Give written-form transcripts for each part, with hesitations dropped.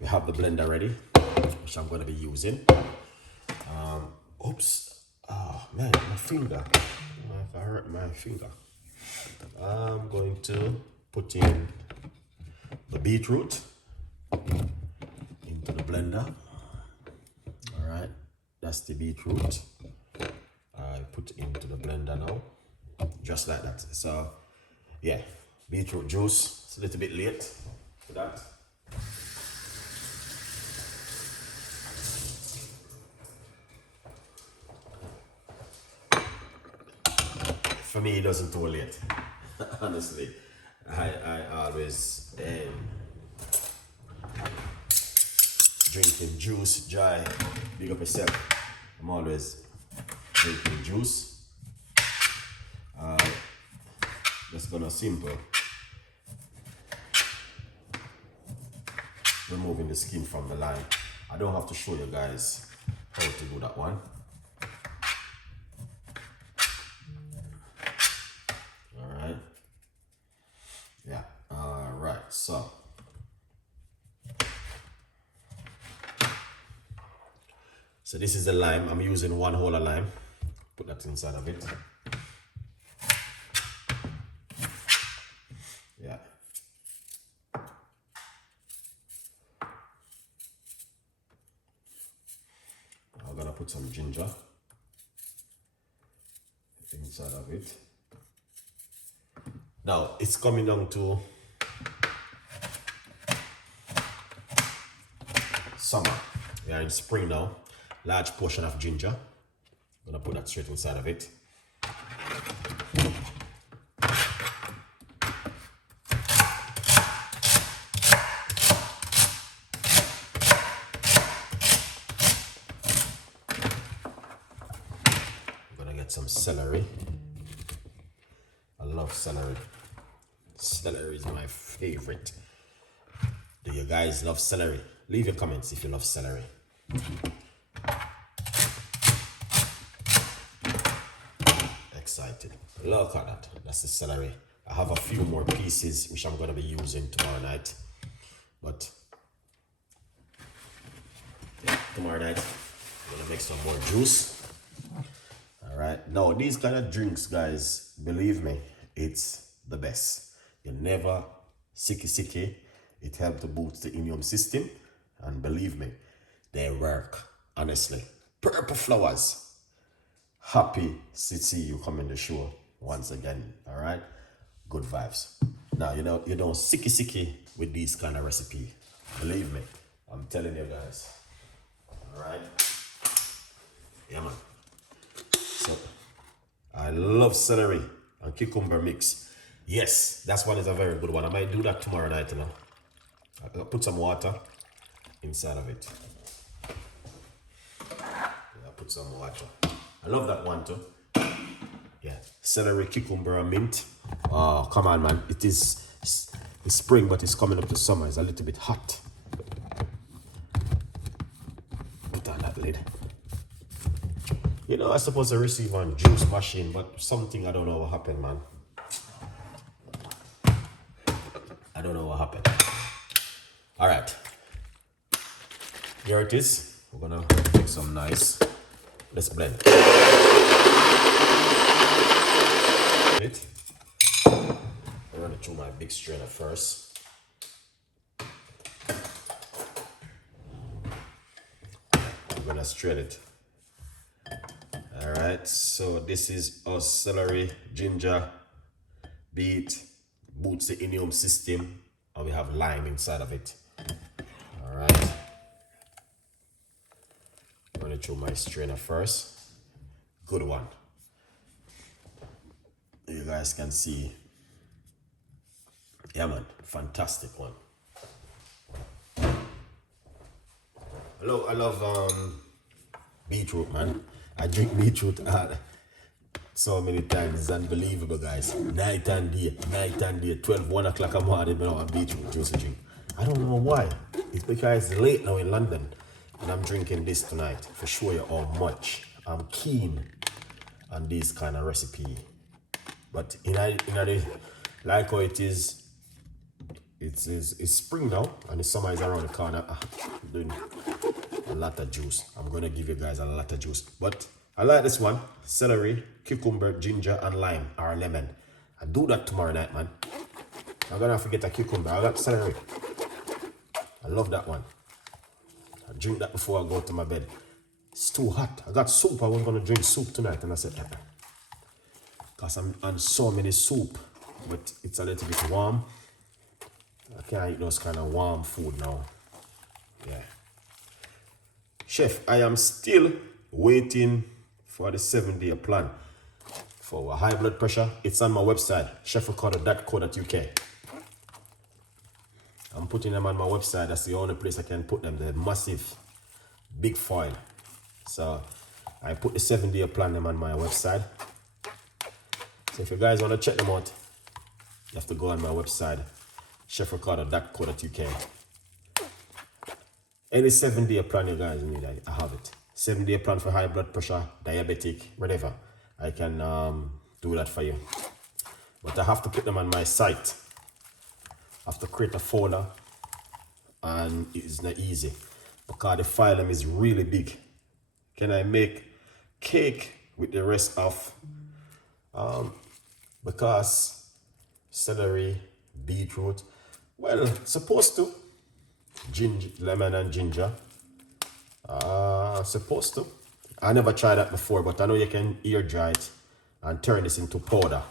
We have the blender ready, which I'm going to be using. Oops. Oh man, my finger. I hurt my finger. I'm going to put in the beetroot into the blender. All right, that's the beetroot. I put into the blender now, just like that. So yeah, beetroot juice. It's a little bit late for that. For me, it doesn't too late. Honestly, I always drinking juice, Jai. Big up yourself. I'm always drinking juice. Just gonna simple removing the skin from the lime. I don't have to show you guys how to do that one. Alright. Yeah, alright, so this is the lime. I'm using one whole of lime. Put that inside of it. Yeah. I'm gonna put some ginger inside of it. Now it's coming down to summer. We are in spring now. Large portion of ginger. I'm gonna put that straight inside of it. I'm gonna get some celery. I love celery. Celery is my favorite. Do you guys love celery? Leave your comments if you love celery. Excited. Look at that. That's the celery. I have a few more pieces which I'm going to be using tomorrow night. But yeah, tomorrow night I'm going to make some more juice. Alright. Now these kind of drinks, guys, believe me, it's the best. You're never sicky. It helps to boost the immune system. And believe me, they work. Honestly. Purple flowers. Happy to see you come in the show once again. All right, good vibes. Now you don't sicky with these kind of recipe. Believe me, I'm telling you guys. All right, yeah man. So I love celery and cucumber mix. Yes, that's one is a very good one. I might do that tomorrow night. You know, I'll put some water inside of it. I'll put some water. I love that one too. Yeah, celery, cucumber, and mint. Oh, come on, man. It is it's spring, but it's coming up to summer. It's a little bit hot. Put on that lid. You know, I supposed to receive on juice machine, but something I don't know what happened, man. I don't know what happened. All right. Here it is. We're gonna make some nice. Let's blend it. I run it through my big strainer first. I'm gonna strain it. Alright, so this is our celery, ginger, beet, boosts the immune system, and we have lime inside of it. Alright. Run it through my strainer first. Good one. You guys can see. Yeah man, fantastic one. I love beetroot, man. I drink beetroot so many times. It's unbelievable, guys. Night and day, 12, 1 o'clock in the morning, I have beetroot juice to drink. I don't know why. It's because it's late now in London and I'm drinking this tonight. For show you how much I'm keen on this kind of recipe. But in the, like how it is, It's spring now, and the summer is around the corner. I'm doing a lot of juice. I'm gonna give you guys a lot of juice, but I like this one: celery, cucumber, ginger, and lime or lemon. I do that tomorrow night, man. I'm gonna forget a cucumber. I got celery. I love that one. I drink that before I go to my bed. It's too hot. I got soup. I was gonna drink soup tonight, and I said, because I'm on so many soup, but it's a little bit warm. I can't eat those kind of warm food now. Yeah. Chef, I am still waiting for the 7-day plan for high blood pressure. It's on my website, chefricardo.co.uk. I'm putting them on my website. That's the only place I can put them. They're massive, big foil. So I put the 7-day plan them on my website. So if you guys want to check them out, you have to go on my website, chefricardo.co.uk. Any 7-day plan you guys need, I have it. 7-day plan for high blood pressure, diabetic, whatever. I can do that for you. But I have to put them on my site. I have to create a folder, and it's not easy because the file is really big. Can I make cake with the rest of because celery, beetroot, well, supposed to. Ginger, lemon and ginger. Supposed to. I never tried that before, but I know you can air dry it and turn this into powder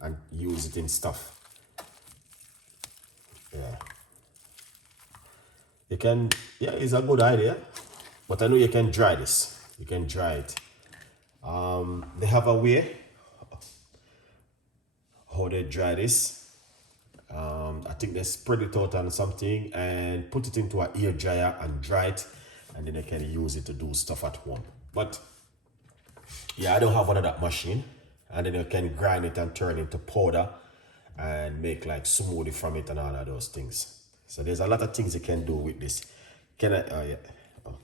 and use it in stuff. Yeah. You can, yeah, it's a good idea. But I know you can dry this. You can dry it. They have a way how they dry this. I think they spread it out on something and put it into an air dryer and dry it, and then they can use it to do stuff at home. But yeah, I don't have one of that machine, and then you can grind it and turn it into powder and make like smoothie from it and all of those things. So there's a lot of things you can do with this. Can I? Oh yeah, oh,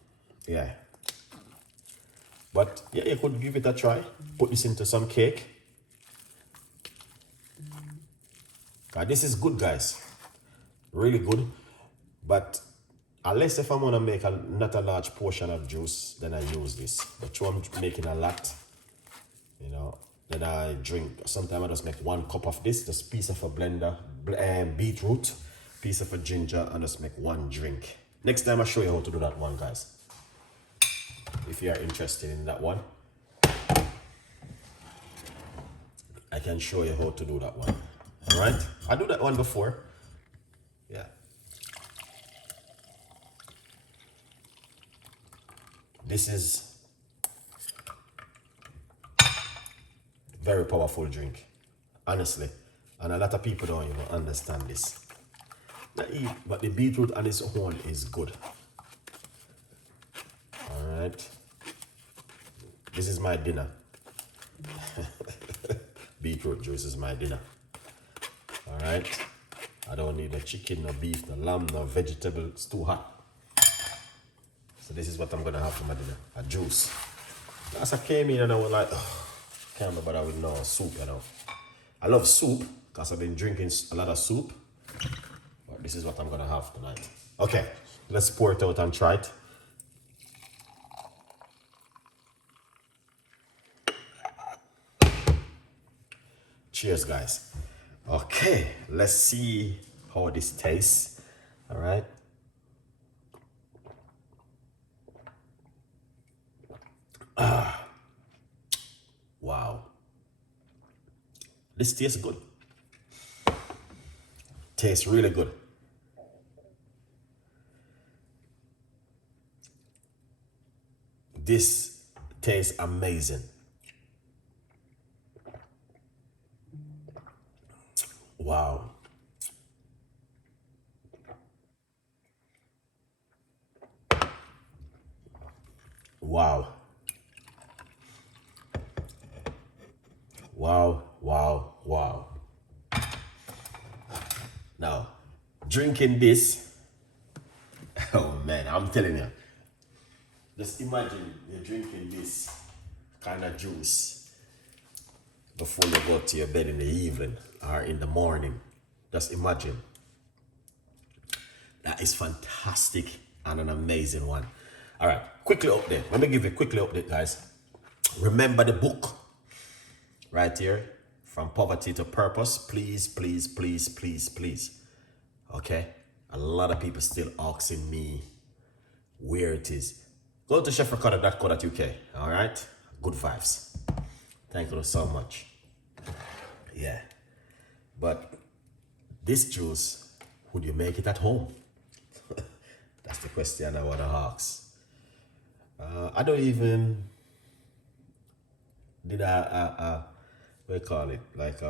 yeah. But yeah, you could give it a try. Put this into some cake. This is good, guys. Really good. But unless if I'm gonna make not a large portion of juice, then I use this. But when I'm making a lot, you know, then I drink. Sometimes I just make 1 cup of this, just piece of a blender, beetroot, piece of a ginger, and just make 1 drink. Next time I'll show you how to do that one, guys. If you are interested in that one, I can show you how to do that one. All right, I do that one before. Yeah. This is very powerful drink, honestly, and a lot of people don't even understand this. But the beetroot on its own is good. All right, this is my dinner. Beetroot juice is my dinner. All right, I don't need no chicken, no beef, no lamb, no vegetable. It's too hot. So this is what I'm gonna have for my dinner: a juice. As I came in and I was like, oh, can't remember that with no soup, you know. I love soup because I've been drinking a lot of soup. But this is what I'm gonna have tonight. Okay, let's pour it out and try it. Cheers, guys. Okay, let's see how this tastes. All right. Wow. This tastes good. Tastes really good. This tastes amazing. Wow. Wow. Wow, wow, wow. Now, drinking this, oh man, I'm telling you. Just imagine you're drinking this kind of juice before you go to your bed in the evening or in the morning. Just imagine. That is fantastic and an amazing one. All right, quickly update. Let me give you a quickly update, guys. Remember the book right here, From Poverty to Purpose. Please, please, please, please, please. Okay? A lot of people still asking me where it is. Go to chefricardo.co.uk. All right? Good vibes. Thank you so much. Yeah. But this juice, would you make it at home? That's the question I want to ask. I don't even did what do you call it? Like